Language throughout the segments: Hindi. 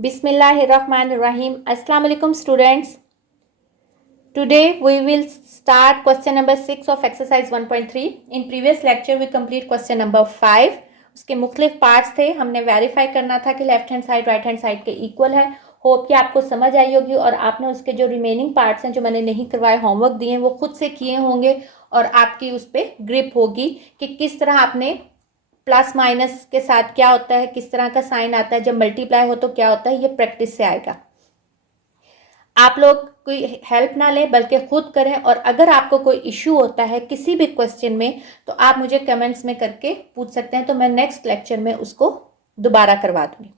Bismillahirrahmanirrahim. Assalamu alaikum students. Today we will start question number 6 of exercise 1.3. In previous lecture we complete question number 5. उसके मुख्तलिफ पार्ट्स थे, हमने वेरीफाई करना था कि left hand side right hand side के इक्वल है। होप कि आपको समझ आई होगी और आपने उसके जो रिमेनिंग पार्ट्स हैं जो मैंने नहीं करवाए होमवर्क दिए हैं वो खुद से किए होंगे और आपकी उस पर ग्रिप होगी कि किस तरह आपने प्लस माइनस के साथ क्या होता है, किस तरह का साइन आता है, जब मल्टीप्लाई हो तो क्या होता है, ये प्रैक्टिस से आएगा। आप लोग कोई हेल्प ना लें बल्कि खुद करें और अगर आपको कोई इश्यू होता है किसी भी क्वेश्चन में तो आप मुझे कमेंट्स में करके पूछ सकते हैं, तो मैं नेक्स्ट लेक्चर में उसको दोबारा करवा दूंगी।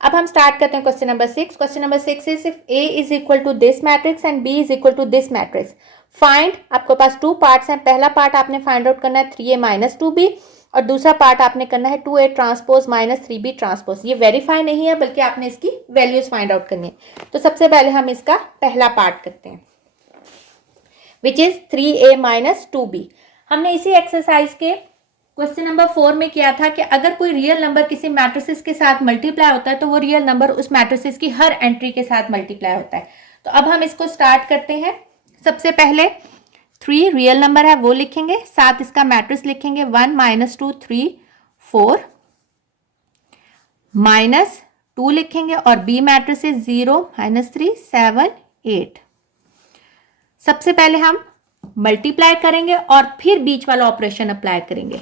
अब हम स्टार्ट करते हैं question number 6। Question number 6 is if A is equal to this matrix and B is equal to this matrix find. आपके पास 2 पार्ट्स हैं। पहला पार्ट आपने फाइंड आउट करना है 3A माइनस 2B और दूसरा पार्ट आपने करना है 2A transpose minus 3B transpose. ये वेरीफाई नहीं है बल्कि आपने इसकी वैल्यूज फाइंड आउट करनी है। तो सबसे पहले हम इसका पहला पार्ट करते हैं which is 3A minus 2B। हमने इसी एक्सरसाइज के क्वेश्चन नंबर 4 में किया था कि अगर कोई रियल नंबर किसी मैट्रिसेस के साथ मल्टीप्लाई होता है तो वो रियल नंबर उस मैट्रिसेस की हर एंट्री के साथ मल्टीप्लाई होता है। तो अब हम इसको स्टार्ट करते हैं। सबसे पहले 3 रियल नंबर है वो लिखेंगे, साथ इसका मैट्रिक्स लिखेंगे 1 माइनस 2 3 4 माइनस 2 लिखेंगे और B मैट्रिक्स 0 माइनस 3 7 8। सबसे पहले हम मल्टीप्लाई करेंगे और फिर बीच वाला ऑपरेशन अप्लाई करेंगे।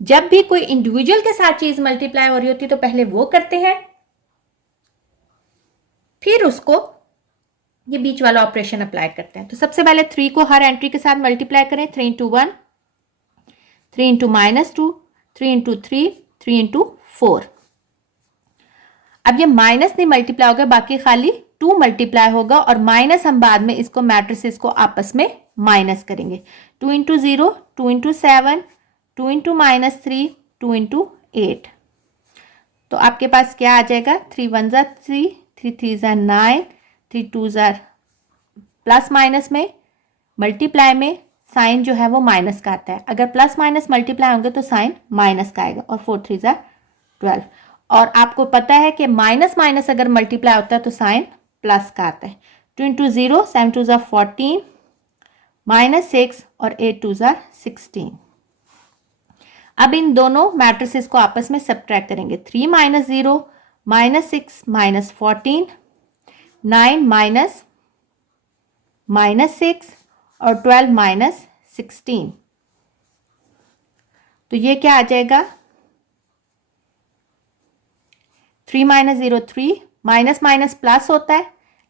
जब भी कोई इंडिविजुअल के साथ चीज मल्टीप्लाई हो रही होती है तो पहले वो करते हैं, फिर उसको ये बीच वाला ऑपरेशन अप्लाई करते हैं। तो सबसे पहले 3 को हर एंट्री के साथ मल्टीप्लाई करें। 3 into 1, 3 into minus 2, 3 into 3, 3 into 4। अब ये माइनस नहीं मल्टीप्लाई होगा, बाकी खाली 2 मल्टीप्लाई होगा और माइनस हम बाद में इसको मैट्रिसेस को आपस में माइनस करेंगे। 2 into 0, 2 into 7, 2 into minus 3, 2 into 8। तो आपके पास क्या आ जाएगा, 3 1 ज़ा 3, 3 3 ज़ा 9, 3 2 ज़ा प्लस माइनस में मल्टीप्लाई में साइन जो है वो माइनस का आता है। अगर प्लस माइनस मल्टीप्लाई होंगे तो साइन माइनस का आएगा और 4 3 ज़ा 12। और आपको पता है कि माइनस माइनस अगर मल्टीप्लाई होता है तो साइन प्लस का आता है। 2 इंटू 0, 7 2 ज़ा 14 माइनस 6 और 8 2 ज़ा 16। अब इन दोनों मैट्रिसेस को आपस में सब्ट्रैक्ट करेंगे। 3 minus 0 minus 6 minus 14, 9 minus minus 6 और 12 माइनस 16। तो ये क्या आ जाएगा, 3 माइनस 0 3, माइनस माइनस प्लस होता है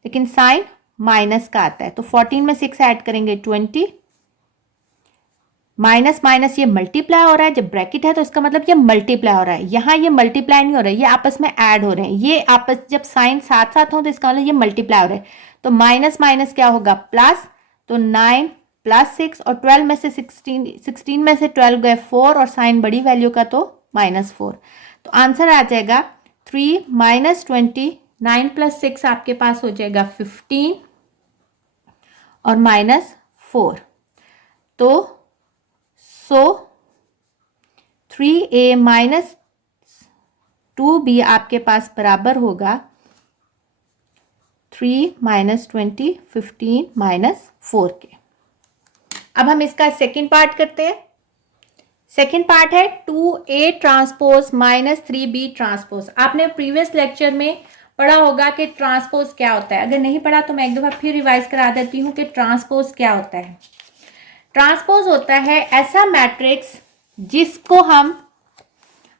लेकिन साइन माइनस का आता है। तो 14 में 6 ऐड करेंगे 20, माइनस माइनस ये मल्टीप्लाई हो रहा है, जब ब्रैकेट है तो इसका मतलब ये मल्टीप्लाई हो रहा है। यहाँ ये मल्टीप्लाई नहीं हो रहा है, ये आपस में ऐड हो रहे हैं। ये आपस जब साइन साथ साथ हो तो इसका मतलब ये मल्टीप्लाई हो रहा है। तो माइनस माइनस क्या होगा, प्लस। तो 9 प्लस 6 और 12 में से 16 में से 12 गए 4 और साइन बड़ी वैल्यू का तो माइनस 4। तो आंसर आ जाएगा 3 माइनस 20, 9 प्लस 6 आपके पास हो जाएगा 15 और माइनस 4। तो 3A माइनस 2B आपके पास बराबर होगा 3 माइनस 20 15 माइनस 4 के। अब हम इसका सेकंड पार्ट करते हैं। सेकंड पार्ट है 2A transpose minus 3B transpose. आपने प्रीवियस लेक्चर में पढ़ा होगा कि ट्रांसपोज क्या होता है। अगर नहीं पढ़ा तो मैं एक दफ़ा फिर रिवाइज करा देती हूँ कि ट्रांसपोज क्या होता है। ट्रांसपोज होता है ऐसा मैट्रिक्स जिसको हम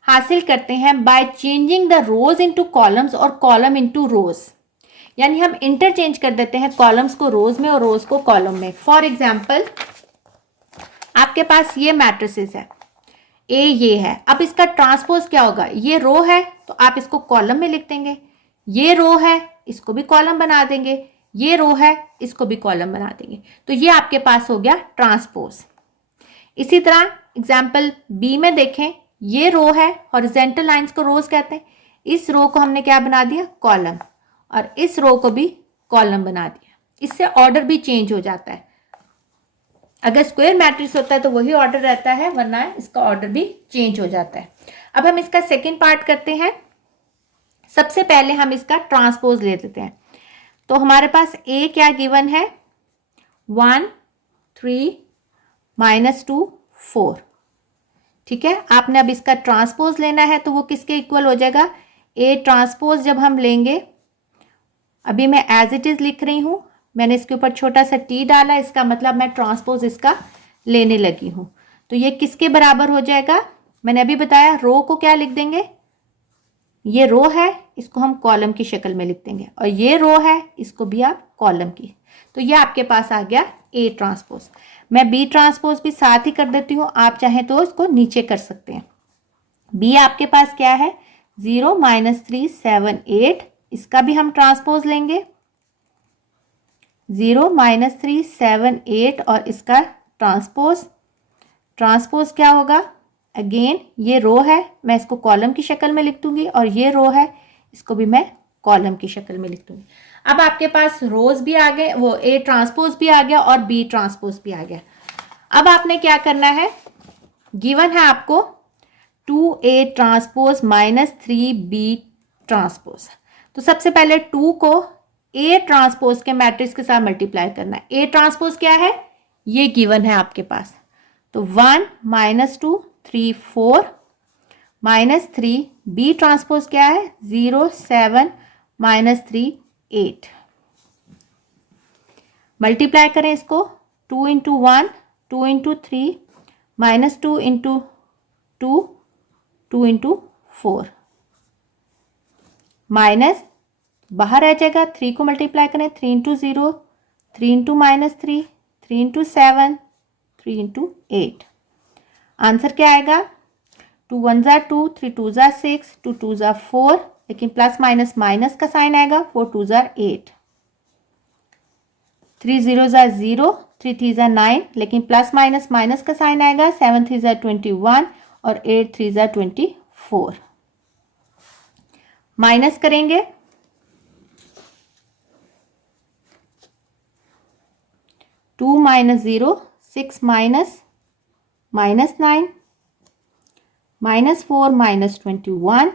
हासिल करते हैं by changing the rose into columns और कॉलम इनटू रोज। यानी हम इंटरचेंज कर देते हैं कॉलम्स को रोज में और रोज को कॉलम में। फॉर एग्जाम्पल आपके पास ये मैट्रिसेस है, ए ये है। अब इसका ट्रांसपोज क्या होगा, ये रो है तो आप इसको कॉलम में लिख देंगे, ये रो है इसको भी कॉलम बना देंगे, ये रो है इसको भी कॉलम बना देंगे। तो ये आपके पास हो गया ट्रांसपोज। इसी तरह एग्जाम्पल बी में देखें, ये रो है, हॉरिजॉन्टल लाइंस को रोज कहते हैं। इस रो को हमने क्या बना दिया, कॉलम, और इस रो को भी कॉलम बना दिया। इससे ऑर्डर भी चेंज हो जाता है। अगर स्क्वायर मैट्रिक्स होता है तो वही ऑर्डर रहता है, वरना इसका ऑर्डर भी चेंज हो जाता है। अब हम इसका सेकेंड पार्ट करते हैं। सबसे पहले हम इसका ट्रांसपोज ले लेते हैं। तो हमारे पास ए क्या गिवन है, 1 3 -2 4। ठीक है, आपने अब इसका ट्रांसपोज लेना है तो वो किसके इक्वल हो जाएगा, ए ट्रांसपोज जब हम लेंगे, अभी मैं एज इट इज लिख रही हूँ, मैंने इसके ऊपर छोटा सा टी डाला, इसका मतलब मैं ट्रांसपोज इसका लेने लगी हूँ। तो ये किसके बराबर हो जाएगा, मैंने अभी बताया रो को क्या लिख देंगे, ये रो है इसको हम कॉलम की शक्ल में लिख देंगे, और ये रो है इसको भी आप कॉलम की। तो ये आपके पास आ गया ए ट्रांसपोज। मैं बी ट्रांसपोज भी साथ ही कर देती हूँ, आप चाहें तो इसको नीचे कर सकते हैं। बी आपके पास क्या है, 0 -3 7 8, इसका भी हम ट्रांसपोज लेंगे, 0 -3 7 8, और इसका ट्रांसपोज क्या होगा, अगेन ये रो है मैं इसको कॉलम की शक्ल में लिख दूंगी, और ये रो है इसको भी मैं कॉलम की शक्ल में लिख दूंगी। अब आपके पास रोज भी आ गए, वो ए ट्रांसपोज भी आ गया और बी ट्रांसपोज भी आ गया। अब आपने क्या करना है, गिवन है आपको 2A ट्रांसपोज -3B ट्रांसपोज। तो सबसे पहले 2 को A ट्रांसपोज के मैट्रिक्स के साथ मल्टीप्लाई करना है। A ट्रांसपोज क्या है, ये गिवन है आपके पास। तो 1 -2 3 4 -3, B ट्रांसपोज क्या है, 0 7 -3 8। मल्टीप्लाई करें इसको, 2 × 1 2 × 3 -2 × 2 2 × 4, माइनस बाहर आ जाएगा, 3 को मल्टीप्लाई करें, 3 × 0 3 × -3 3 × 7 3 × 8। आंसर क्या आएगा, 2 1 ज़ा 2 3 2 ज़ा 6 2 2 ज़ा 4, लेकिन प्लस माइनस माइनस का साइन आएगा, 4 2 ज़ा 8, 3 0 ज़ा 0 3 3 ज़ा 9, लेकिन प्लस माइनस माइनस का साइन आएगा, 7 3 ज़ा 21 और 8 3 ज़ा 24। माइनस करेंगे, 2 - 0 6 -9 -4 -21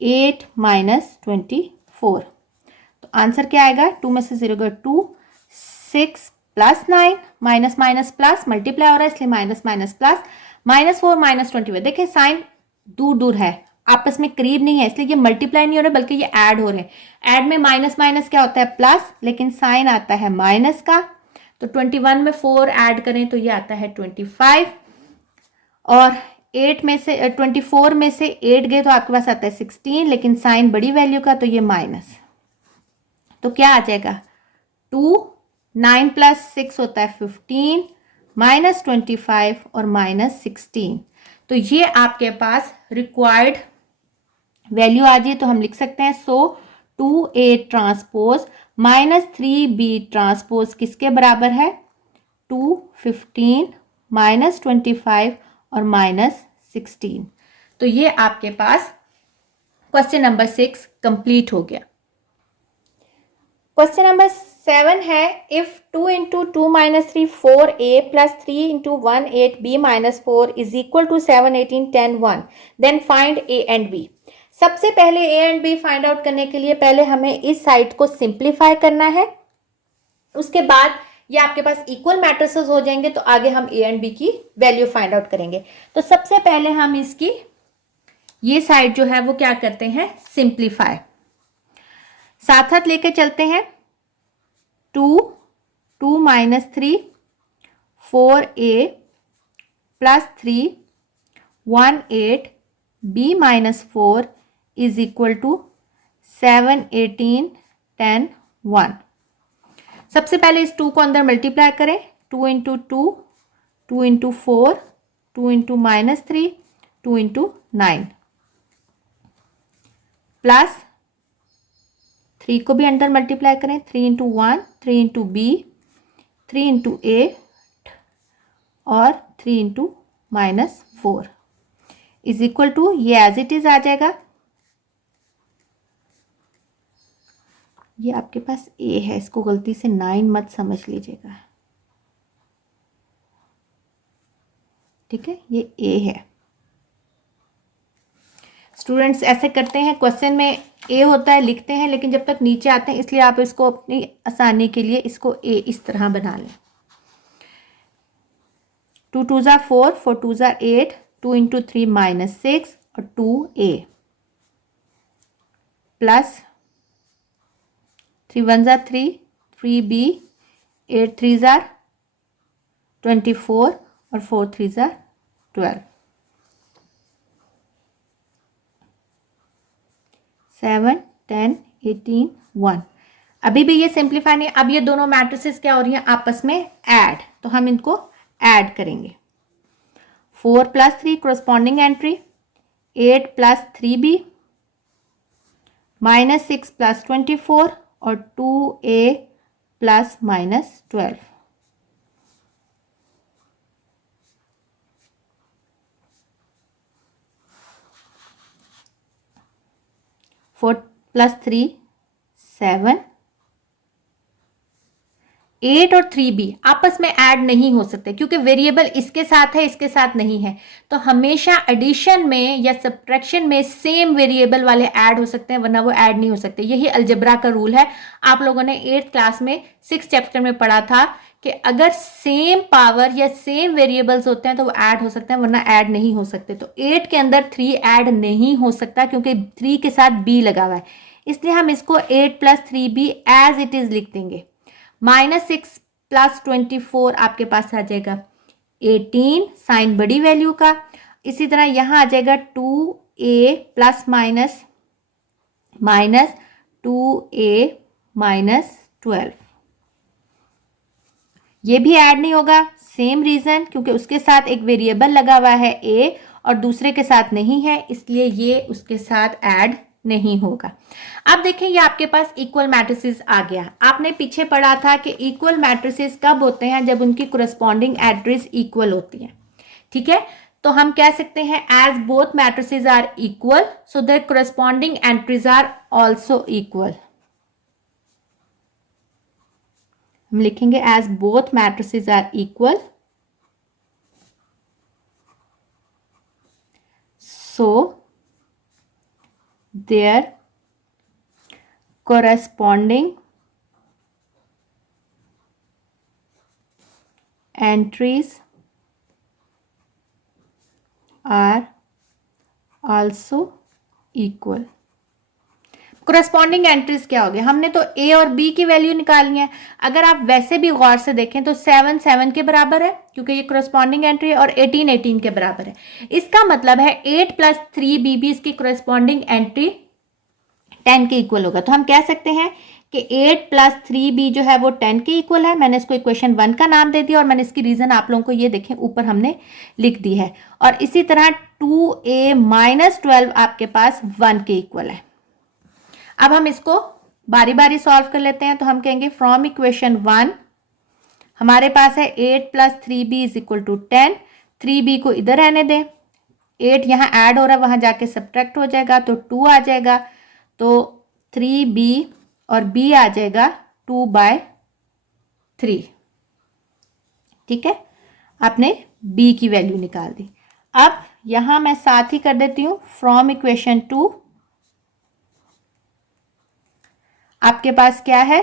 8 -24। तो आंसर क्या आएगा, 2 में से 0 गया 2, 6 + 9 माइनस माइनस प्लस मल्टीप्लाई हो रहा है इसलिए माइनस माइनस प्लस, -4 -21। देखिए साइन दूर दूर है, आपस में करीब नहीं है, इसलिए ये मल्टीप्लाई नहीं हो रहे बल्कि ये ऐड हो रहे हैं। ऐड में माइनस माइनस क्या होता है, प्लस, लेकिन साइन आता है माइनस का। तो 21 में 4 ऐड करें तो ये आता है 25, और 8 में से 24 में से 8 गए तो आपके पास आता है 16, लेकिन साइन बड़ी वैल्यू का तो ये माइनस। तो क्या आ जाएगा, 2 9 + 6 होता है 15 -25 और -16। तो ये आपके पास रिक्वायर्ड वैल्यू आ जाए तो हम लिख सकते हैं, सो 2A ट्रांसपोज -3B ट्रांसपोज किसके बराबर है, 2 15 -25 और -16। तो ये आपके पास क्वेश्चन नंबर 6 कंप्लीट हो गया। क्वेश्चन नंबर 7 है, if 2 × 2 - 3 4A + 3 × 1 8B - 4 is equal to 7 18 10 1, then find A and B। सबसे पहले A and B find out करने के लिए पहले हमें इस साइड को सिंप्लीफाई करना है, उसके बाद ये आपके पास इक्वल मैट्रिसेस हो जाएंगे, तो आगे हम A एंड B की वैल्यू फाइंड आउट करेंगे। तो सबसे पहले हम इसकी ये साइड जो है वो क्या करते हैं, सिंप्लीफाई, साथ साथ लेके चलते हैं। 2 2 - 3 4A + 3 1 8 B - 4 is equal to 7 18 10 1। सबसे पहले इस 2 को अंदर मल्टीप्लाई करें, 2 × 2 2 × 4 2 × -3 2 × 9, प्लस 3 को भी अंदर मल्टीप्लाई करें, 3 × 1 3 × B 3 × 8 और 3 × -4 इज इक्वल टू, ये एज इट इज आ जाएगा, ये आपके पास A है, इसको गलती से 9 मत समझ लीजिएगा, ठीक है, ये A है। स्टूडेंट्स ऐसे करते हैं, क्वेश्चन में ए होता है लिखते हैं, लेकिन जब तक नीचे आते हैं, इसलिए आप इसको अपनी आसानी के लिए इसको ए इस तरह बना लें। 2 2 ज़ा 4, 4 2 ज़ा 8, 2 इंटू 3 -6 और 2a प्लस 3 1 ज़ा 3, 3b, 8 3 ज़ा 24 और 4 3 ज़ा 12, 7 10 18 1। अभी भी ये सिंप्लीफाई नहीं, अब ये दोनों मैट्रिसेस क्या हो रही हैं आपस में ऐड, तो हम इनको ऐड करेंगे। 4 + 3 कोरस्पॉन्डिंग एंट्री, 8 + 3b, -6 + 24 और 2a + -12। 4 + 3 7, 8 और 3b आपस में ऐड नहीं हो सकते क्योंकि वेरिएबल इसके साथ है इसके साथ नहीं है। तो हमेशा एडिशन में या सब्ट्रैक्शन में सेम वेरिएबल वाले ऐड हो सकते हैं, वरना वो ऐड नहीं हो सकते। यही अलजेब्रा का रूल है। आप लोगों ने 8th क्लास में 6th चैप्टर में पढ़ा था कि अगर सेम पावर या सेम वेरिएबल्स होते हैं तो वो ऐड हो सकते हैं, वरना ऐड नहीं हो सकते। तो 8 के अंदर 3 ऐड नहीं हो सकता क्योंकि 3 के साथ b लगा हुआ है, इसलिए हम इसको 8 + 3b एज इट इज लिख देंगे। -6 + 24 आपके पास आ जाएगा 18 साइन बड़ी वैल्यू का। इसी तरह यहां आ जाएगा 2a + -2a -12। ये भी ऐड नहीं होगा, सेम रीजन, क्योंकि उसके साथ एक वेरिएबल लगा हुआ है a और दूसरे के साथ नहीं है, इसलिए ये उसके साथ ऐड नहीं होगा। अब देखिए ये आपके पास इक्वल मैट्रिसेस आ गया। आपने पीछे पढ़ा था कि इक्वल मैट्रिसेस कब होते हैं, जब उनकी कोरस्पॉन्डिंग एंट्रीज इक्वल होती हैं। ठीक है, तो हम कह सकते हैं as both matrices are equal so their corresponding entries are also equal. हम लिखेंगे as both matrices are equal so their corresponding entries are also equal। Corresponding entries क्या हो गया, हमने तो a और b की वैल्यू निकालनी है। अगर आप वैसे भी गौर से देखें तो 7 7 के बराबर है क्योंकि ये कोरस्पॉन्डिंग एंट्री है, और 18 18 के बराबर है। इसका मतलब है 8 + 3b भी इसकी कोरस्पॉन्डिंग एंट्री 10 के इक्वल होगा। तो हम कह सकते हैं कि 8 + 3b जो है वो 10 के इक्वल है। मैंने इसको इक्वेशन 1 का नाम दे दिया और मैंने इसकी रीजन आप लोगों को ये देखें ऊपर हमने लिख दी है। और इसी तरह 2a - 12 आपके पास 1 के इक्वल है। अब हम इसको बारी बारी सॉल्व कर लेते हैं। तो हम कहेंगे फ्रॉम इक्वेशन 1 हमारे पास है 8 + 3b = 10। 3b को इधर रहने दें, 8 यहाँ ऐड हो रहा है, वहां जाके सब्ट्रैक्ट हो जाएगा तो 2 आ जाएगा। तो 3b और b आ जाएगा 2/3। ठीक है, आपने b की वैल्यू निकाल दी। अब यहां मैं साथ ही कर देती हूं फ्रॉम इक्वेशन 2 आपके पास क्या है,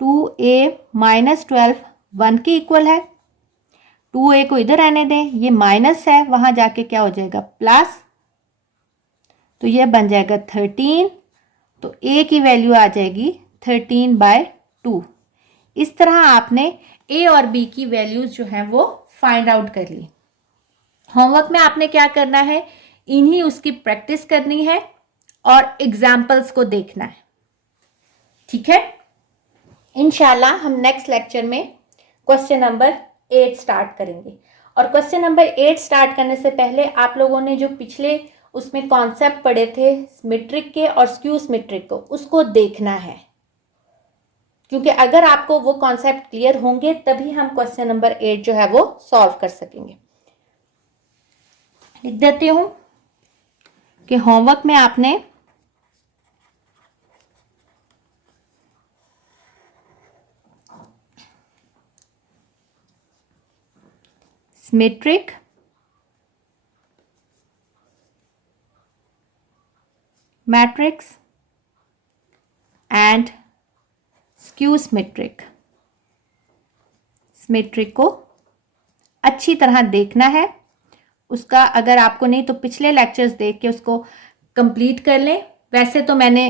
2a - 12 1 के इक्वल है। 2a को इधर रहने दें, ये माइनस है, वहां जाके क्या हो जाएगा प्लस, तो ये बन जाएगा 13। तो a की वैल्यू आ जाएगी 13/2। इस तरह आपने a और b की वैल्यूज जो हैं वो फाइंड आउट कर ली। होमवर्क में आपने क्या करना है, इन्हीं उसकी प्रैक्टिस करनी है और एग्जाम्पल्स को देखना है। ठीक है, इंशाल्लाह हम नेक्स्ट लेक्चर में क्वेश्चन नंबर 8 स्टार्ट करेंगे। और क्वेश्चन नंबर 8 स्टार्ट करने से पहले आप लोगों ने जो पिछले उसमें कॉन्सेप्ट पढ़े थे सिमेट्रिक के और स्क्यू सिमेट्रिक को, उसको देखना है, क्योंकि अगर आपको वो कॉन्सेप्ट क्लियर होंगे तभी हम क्वेश्चन नंबर 8 जो है वो सॉल्व कर सकेंगे। लिख देती हूं कि होमवर्क में आपने symmetric matrix and skew symmetric. Symmetric को अच्छी तरह देखना है। उसका अगर आपको नहीं तो पिछले लेक्चर्स देख के उसको कंप्लीट कर लें। वैसे तो मैंने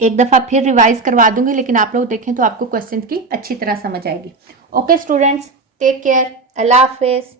एक दफ़ा फिर रिवाइज करवा दूंगी, लेकिन आप लोग देखें तो आपको क्वेश्चन की अच्छी तरह समझ आएगी। ओके स्टूडेंट्स, टेक केयर, अल्लाह हाफिज़।